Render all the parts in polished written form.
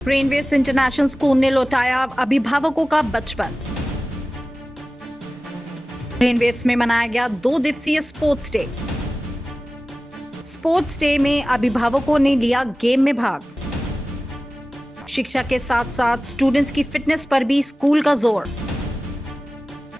ब्रेनवेव्स international school ने लौटाया अभिभावकों का बचपन। ब्रेनवेव्स में मनाया गया 2 दिवसीय स्पोर्ट्स डे। स्पोर्ट्स डे में अभिभावकों ने लिया गेम में भाग। शिक्षा के साथ साथ स्टूडेंट्स की फिटनेस पर भी स्कूल का जोर।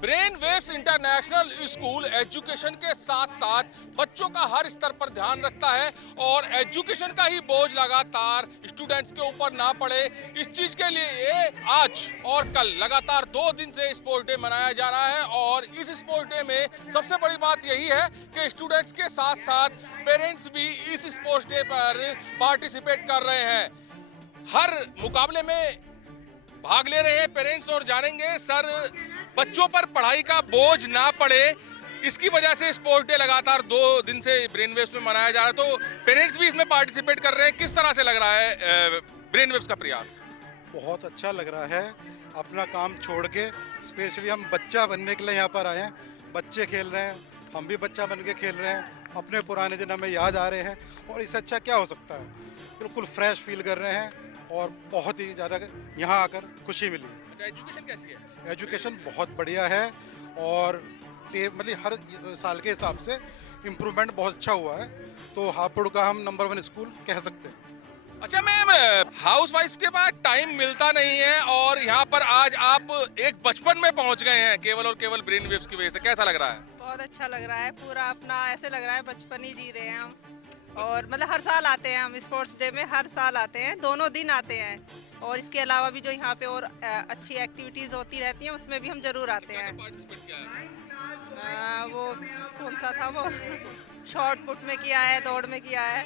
ब्रेनवेव्स इंटरनेशनल स्कूल एजुकेशन के साथ साथ बच्चों का हर स्तर पर ध्यान रखता है और एजुकेशन का ही बोझ लगातार स्टूडेंट्स के ऊपर ना पड़े, इस चीज के लिए आज और कल लगातार 2 दिन से स्पोर्ट्स डे मनाया जा रहा है। और इस स्पोर्ट्स डे में सबसे बड़ी बात यही है कि स्टूडेंट्स के साथ साथ पेरेंट्स भी इस स्पोर्ट्स डे पर पार्टिसिपेट कर रहे हैं। हर मुकाबले में भाग ले रहे हैं पेरेंट्स और जानेंगे सर बच्चों पर पढ़ाई का बोझ ना पड़े, इसकी वजह से स्पोर्ट्स डे लगातार 2 दिन से ब्रेनवेव्स में मनाया जा रहा है। तो पेरेंट्स भी इसमें पार्टिसिपेट कर रहे हैं, किस तरह से लग रहा है ब्रेनवेव्स का प्रयास? बहुत अच्छा लग रहा है। अपना काम छोड़ के स्पेशली हम बच्चा बनने के लिए यहाँ पर आए हैं। बच्चे खेल रहे हैं, हम भी बच्चा बन के खेल रहे हैं, अपने पुराने दिन हमें याद आ रहे हैं और इससे अच्छा क्या हो सकता है। बिल्कुल फ्रेश फील कर रहे हैं और बहुत ही ज़्यादा यहाँ आकर खुशी मिली है। अच्छा, एजुकेशन कैसी है? एजुकेशन बहुत बढ़िया है और मतलब हर साल के हिसाब से इम्प्रूवमेंट बहुत अच्छा हुआ है, तो हापुड़ का हम नंबर 1 स्कूल कह सकते हैं। अच्छा मैम, हाउस वाइफ के पास टाइम मिलता नहीं है और यहाँ पर आज आप एक बचपन में पहुँच गए हैं केवल और केवल ब्रेनवेव्स की वजह से, कैसा लग रहा है? बहुत अच्छा लग रहा है, पूरा अपना ऐसे लग रहा है बचपन ही जी रहे हैं हम। और मतलब हर साल आते हैं हम स्पोर्ट्स डे में, हर साल आते हैं, दोनों दिन आते हैं। और इसके अलावा भी जो यहाँ पे और अच्छी एक्टिविटीज़ होती रहती हैं उसमें भी हम जरूर आते हैं। वो कौन सा था वो शॉर्ट पुट में किया है, दौड़ में किया है।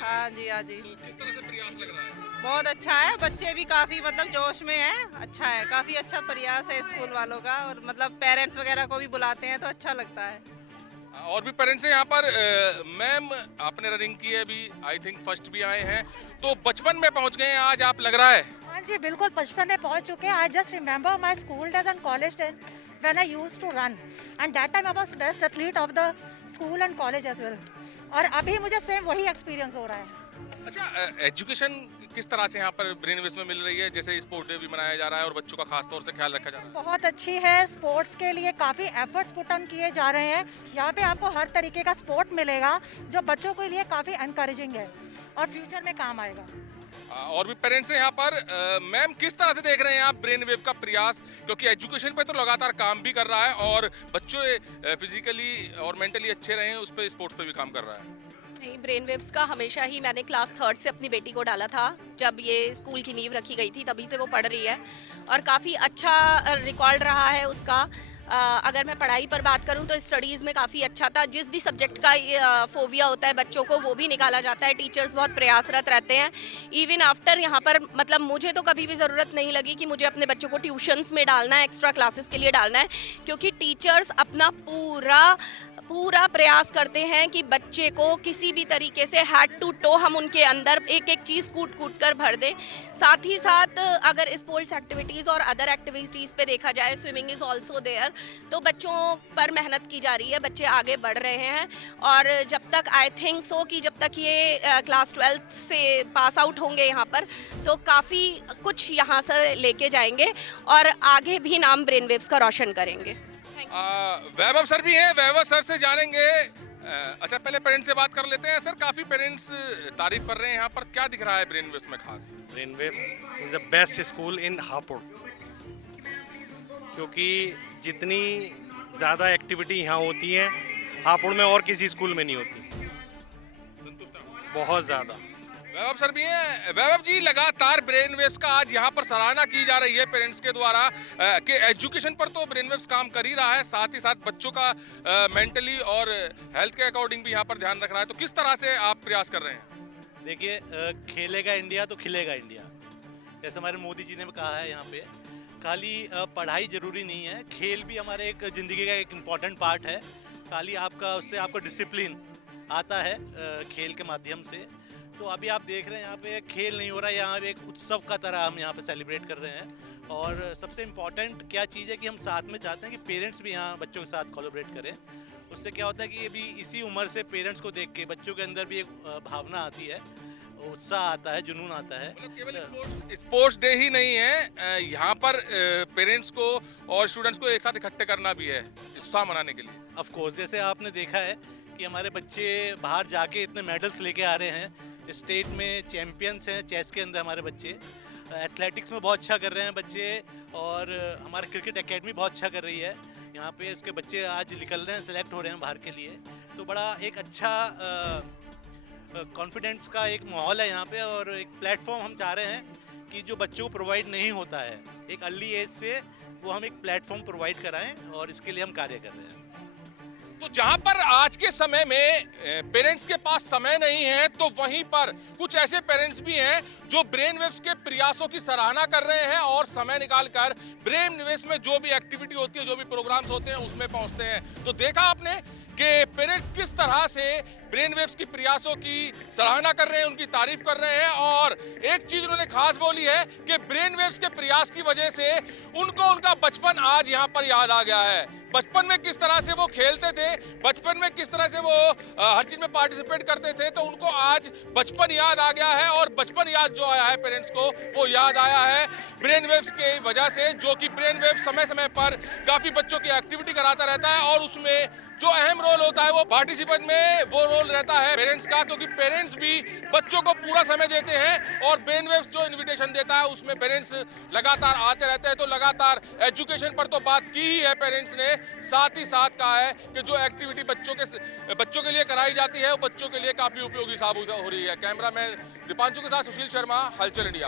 हाँ जी, हाँ जी। तो किस तरह से प्रयास लग रहा है? बहुत अच्छा है, बच्चे भी काफ़ी मतलब जोश में हैं, अच्छा है, काफ़ी अच्छा प्रयास है स्कूल वालों का। और मतलब पेरेंट्स वगैरह को भी बुलाते हैं तो अच्छा लगता है। और भी पेरेंट्स हैं यहाँ पर। मैम आपने रनिंग की है अभी, आई थिंक फर्स्ट भी आए हैं, तो बचपन में पहुँच गए हैं आज, आप लग रहा है? हाँ जी, बिल्कुल बचपन में पहुंच चुके हैं। I just remember my school days and college days when I used to run and that time I was best athlete of the school and college as well. और अभी मुझे सेम वही एक्सपीरियंस हो रहा है। अच्छा, एजुकेशन किस तरह से यहाँ पर ब्रेनवेव्स में मिल रही है? जैसे स्पोर्ट डे भी मनाया जा रहा है और बच्चों का खास तौर से ख्याल रखा जा रहा है। बहुत अच्छी है, स्पोर्ट्स के लिए काफ़ी एफर्ट्स पुट ऑन किए जा रहे हैं। यहाँ पे आपको हर तरीके का स्पोर्ट मिलेगा जो बच्चों के लिए काफ़ी एनकरेजिंग है और फ्यूचर में काम आएगा। और भी पेरेंट्स हैं यहाँ पर। मैम किस तरह से देख रहे हैं आप ब्रेनवेव का प्रयास, क्योंकि एजुकेशन पे तो लगातार काम भी कर रहा है और बच्चों फिजिकली और मेंटली अच्छे रहें उस पर स्पोर्ट्स पे भी काम कर रहा है। नहीं, ब्रेनवेव्स का हमेशा ही मैंने क्लास 3rd से अपनी बेटी को डाला था, जब ये स्कूल की नींव रखी गई थी तभी से वो पढ़ रही है और काफ़ी अच्छा रिकॉर्ड रहा है उसका। अगर मैं पढ़ाई पर बात करूं तो स्टडीज़ में काफ़ी अच्छा था। जिस भी सब्जेक्ट का फोबिया होता है बच्चों को वो भी निकाला जाता है। टीचर्स बहुत प्रयासरत रहते हैं। इवन आफ्टर यहाँ पर मतलब मुझे तो कभी भी ज़रूरत नहीं लगी कि मुझे अपने बच्चों को ट्यूशन्स में डालना है, एक्स्ट्रा क्लासेस के लिए डालना है, क्योंकि टीचर्स अपना पूरा प्रयास करते हैं कि बच्चे को किसी भी तरीके से हेड टू टो हम उनके अंदर एक एक चीज़ कूट कर भर दें। साथ ही साथ अगर स्पोर्ट्स एक्टिविटीज़ और अदर एक्टिविटीज़ पे देखा जाए, स्विमिंग इज़ ऑल्सो देयर, तो बच्चों पर मेहनत की जा रही है, बच्चे आगे बढ़ रहे हैं। और जब तक आई थिंक सो कि जब तक ये क्लास 12th से पास आउट होंगे यहाँ पर, तो काफ़ी कुछ यहाँ से लेके जाएंगे और आगे भी नाम ब्रेनवेव्स का रोशन करेंगे। वैभव सर भी हैं, वैभव सर से जानेंगे। अच्छा पहले पेरेंट्स से बात कर लेते हैं। सर काफ़ी पेरेंट्स तारीफ कर रहे हैं यहाँ पर, क्या दिख रहा है ब्रेनवेव्स में खास? Brainwaves is the best school in Hapur, क्योंकि जितनी ज़्यादा एक्टिविटी यहाँ होती है हापुड़ में और किसी स्कूल में नहीं होती, बहुत ज़्यादा। वैभव सर भी हैं। वैभव जी, लगातार ब्रेनवेव्स का आज यहाँ पर सराहना की जा रही है पेरेंट्स के द्वारा कि एजुकेशन पर तो ब्रेनवेव्स काम कर ही रहा है, साथ ही साथ बच्चों का मेंटली और हेल्थ के अकॉर्डिंग भी यहाँ पर ध्यान रख रहा है, तो किस तरह से आप प्रयास कर रहे हैं? देखिए, खेलेगा इंडिया तो खिलेगा इंडिया, जैसे हमारे मोदी जी ने कहा है। यहाँ पे खाली पढ़ाई ज़रूरी नहीं है, खेल भी हमारे एक ज़िंदगी का एक इम्पॉर्टेंट पार्ट है। खाली उससे आपको डिसिप्लिन आता है खेल के माध्यम से। तो अभी आप देख रहे हैं यहाँ पे खेल नहीं हो रहा है, यहाँ पे एक उत्सव का तरह हम यहाँ पे सेलिब्रेट कर रहे हैं। और सबसे इम्पॉर्टेंट क्या चीज़ है कि हम साथ में चाहते हैं कि पेरेंट्स भी यहाँ बच्चों के साथ कोलैबोरेट करें। उससे क्या होता है कि अभी इसी उम्र से पेरेंट्स को देख के बच्चों के अंदर भी एक भावना आती है उत्साह आता है, जुनून आता है। मतलब केवल स्पोर्ट्स डे ही नहीं है, यहाँ पर पेरेंट्स को और स्टूडेंट्स को एक साथ इकट्ठे करना भी है उत्साह मनाने के लिए। ऑफ कोर्स, जैसे आपने देखा है कि हमारे बच्चे बाहर जाके इतने मेडल्स लेके आ रहे हैं, स्टेट में चैंपियंस हैं चेस के अंदर हमारे बच्चे, एथलेटिक्स में बहुत अच्छा कर रहे हैं बच्चे, और हमारे क्रिकेट एकेडमी बहुत अच्छा कर रही है। यहाँ पे उसके बच्चे आज निकल रहे हैं, सेलेक्ट हो रहे हैं बाहर के लिए, तो बड़ा एक अच्छा कॉन्फिडेंस का एक माहौल है यहाँ पे, और एक प्लेटफॉर्म हम चाह रहे हैं कि जो बच्चों को प्रोवाइड नहीं होता है एक अर्ली एज से, वो हम एक प्लेटफॉर्म प्रोवाइड कराएं, और इसके लिए हम कार्य कर रहे हैं। तो जहां पर आज के समय में पेरेंट्स के पास समय नहीं है, तो वहीं पर कुछ ऐसे पेरेंट्स भी हैं जो ब्रेन वेव्स के प्रयासों की सराहना कर रहे हैं और समय निकालकर ब्रेन वेव्स में जो भी एक्टिविटी होती है, जो भी प्रोग्राम्स होते हैं, उसमें पहुंचते हैं। तो देखा आपने कि पेरेंट्स किस तरह से ब्रेन वेव्स की प्रयासों की सराहना कर रहे हैं, उनकी तारीफ कर रहे हैं, और एक चीज उन्होंने खास बोली है कि ब्रेन वेव्स के प्रयास की वजह से उनको उनका बचपन आज यहाँ पर याद आ गया है। बचपन में किस तरह से वो खेलते थे, बचपन में किस तरह से वो हर चीज में पार्टिसिपेट करते थे, तो उनको आज बचपन याद आ गया है, और बचपन याद जो आया है पेरेंट्स को, वो याद आया है ब्रेन वेव्स की वजह से, जो कि ब्रेन वेव्स समय समय पर काफी बच्चों की एक्टिविटी कराता रहता है, और उसमें जो अहम रोल होता है वो पार्टिसिपेंट में वो रोल रहता है पेरेंट्स का, क्योंकि पेरेंट्स भी बच्चों को पूरा समय देते हैं, और ब्रेन वेव्स जो इनविटेशन देता है उसमें पेरेंट्स लगातार आते रहते हैं। तो लगातार एजुकेशन पर तो बात की ही है पेरेंट्स ने, साथ ही साथ कहा है कि जो एक्टिविटी बच्चों के लिए कराई जाती है वो बच्चों के लिए काफी उपयोगी साबित हो रही है। कैमरामैन दीपांशु के साथ सुशील शर्मा, हलचल इंडिया।